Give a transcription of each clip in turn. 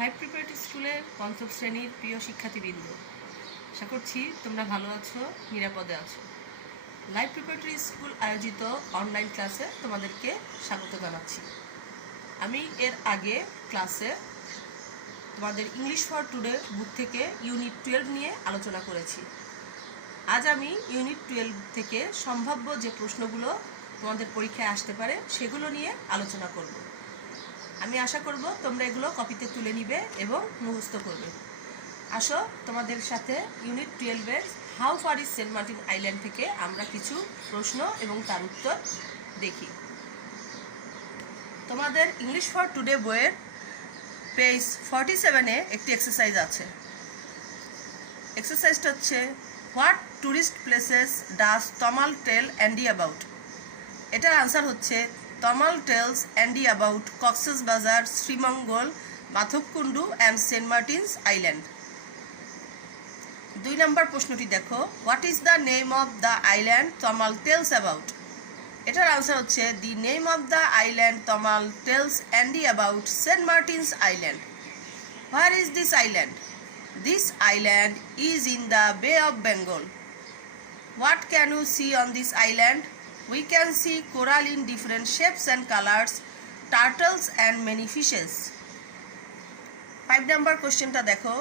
Life preparatory স্কুলের পঞ্চম শ্রেণীর প্রিয় শিক্ষার্থীবৃন্দ, আশা করছি তোমরা ভালো আছো, নিরাপদে আছো। লাইফ প্রিপারেটরি স্কুল আয়োজিত অনলাইন ক্লাসে তোমাদেরকে স্বাগত জানাচ্ছি। আমি এর আগে ক্লাসে তোমাদের ইংলিশ ফর টুডে বুক থেকে ইউনিট 12 নিয়ে আলোচনা করেছি। আজ আমি ইউনিট 12 থেকে সম্ভাব্য যে প্রশ্নগুলো তোমাদের পরীক্ষায় আসতে পারে সেগুলো নিয়ে আলোচনা করব। আমি আশা করব তোমরা এগুলো কপিতে তুলে নিবে এবং মুখস্থ করবে। আসো তোমাদের সাথে ইউনিট 12-এর how far is Saint Martin island থেকে আমরা কিছু প্রশ্ন এবং তার উত্তর দেখি। তোমাদের ইংলিশ ফর টুডে বইয়ের পেজ 47-এ একটি এক্সারসাইজ আছে। এক্সারসাইজটা হচ্ছে what tourist places does Tamal tell Andy about. এটার আনসার হচ্ছে Tamal tells Andy about Cox's Bazar, Sreemangal, Madhabkunda and Saint Martin's island. 2 নম্বর প্রশ্নটি দেখো, what is the name of the island Tamal tells about. এটার আনসার হচ্ছে the name of the island Tamal tells Andy about Saint Martin's island. Where is this island? This island is in the Bay of Bengal. What can you see on this island? We can see coral in different shapes and colors, turtles and many fishes. 5 number question ta dekho,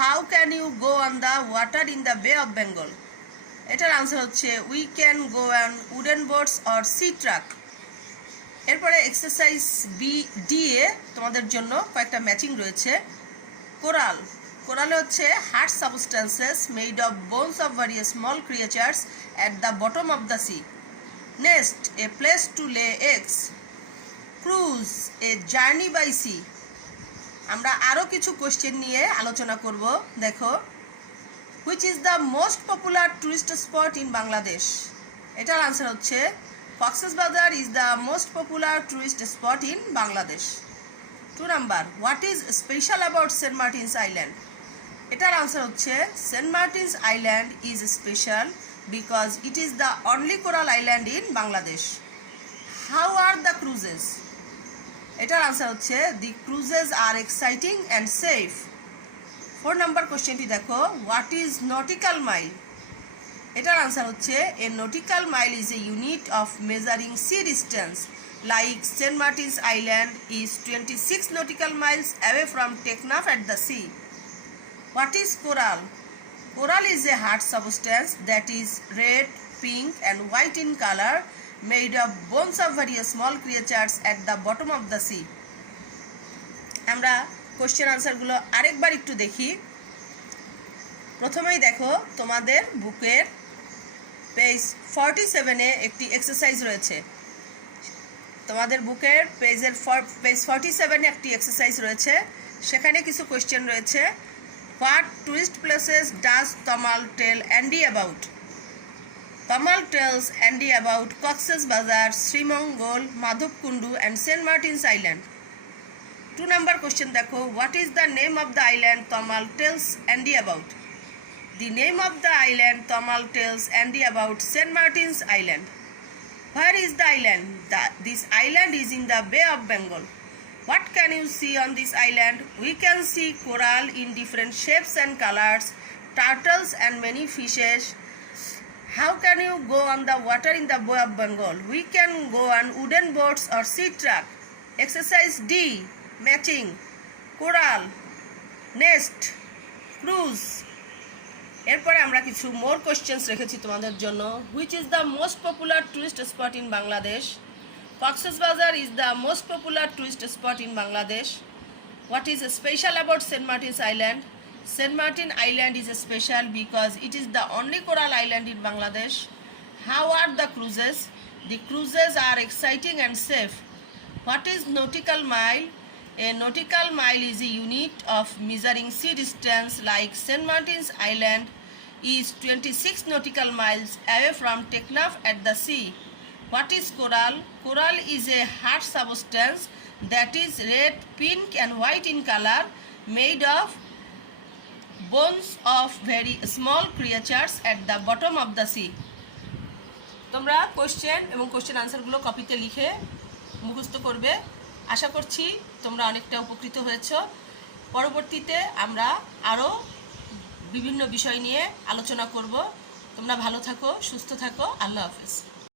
how can you go on the water in the Bay of Bengal? এটার answer হচ্ছে we can go on wooden boats or sea truck. এরপরে exercise B-D এ তোমাদের জন্য কয়েকটা matching রয়েছে। Coral, কোরালে হচ্ছে hard substances made of bones of various small creatures at the bottom of the sea. Nest, a place to lay eggs. Cruise, a journey by sea. আমরা আরও কিছু question নিয়ে আলোচনা করব। দেখো, which is the most popular tourist spot in Bangladesh? এটার answer হচ্ছে কক্সেস বাজার is the most popular tourist spot in Bangladesh. 2 number, what is special about St. Martin's Island? এটার আনসার হচ্ছে Saint Martin's Island is special because it is the only coral island in Bangladesh. How are the cruises? এটার answer হচ্ছে the cruises are exciting and safe. 4 number কোশ্চেনটি দেখো, what is nautical mile? এটার answer হচ্ছে a nautical mile is a unit of measuring sea distance, like St. Martin's Island is 26 nautical miles away from Teknaf at the sea. What is coral? Coral is a hard substance that is red, pink and white in color, made of bones of various small creatures at the bottom of the sea. আমরা question আনসারগুলো আরেকবার একটু দেখি। প্রথমেই দেখো, তোমাদের বুকের page 47-এ একটি এক্সারসাইজ রয়েছে। তোমাদের বুকের পেজ 47-এ একটি এক্সারসাইজ রয়েছে, সেখানে কিছু কোশ্চেন রয়েছে। What tourist places does Tamal tell Andy about? Tamal tells Andy about Cox's Bazar, Srimongol, Madhobkundu and St. Martin's Island. 2 number question dekho, what is the name of the island Tamal tells Andy about? The name of the island Tamal tells Andy about St. Martin's Island. Where is the island? This island is in the Bay of Bengal. What can you see on this island? We can see coral in different shapes and colors, turtles and many fishes. How can you go on the water in the Bay of Bengal? We can go on wooden boats or sea truck. Exercise D, matching, coral, nest, cruise. এরপরে আমরা কিছু মোর questions রেখেছি তোমাদের জন্য। Which is the most popular tourist spot in Bangladesh? Cox's Bazar is the most popular tourist spot in Bangladesh. What is special about St. Martin's Island? St. Martin Island is special because it is the only coral island in Bangladesh. How are the cruises? The cruises are exciting and safe. What is nautical mile? A nautical mile is a unit of measuring sea distance, like St. Martin's Island is 26 nautical miles away from Teknaf at the sea. What is coral? Coral is a hard substance that is red, pink and white in color, made of bones of very small creatures at the bottom of the sea. তোমরা question এবং question আনসারগুলো কপিতে লিখে মুখস্থ করবে। আশা করছি তোমরা অনেকটা উপকৃত হয়েছো। পরবর্তীতে আমরা আরও বিভিন্ন বিষয় নিয়ে আলোচনা করব। তোমরা ভালো থাকো, সুস্থ থাকো। আল্লাহ হাফেজ।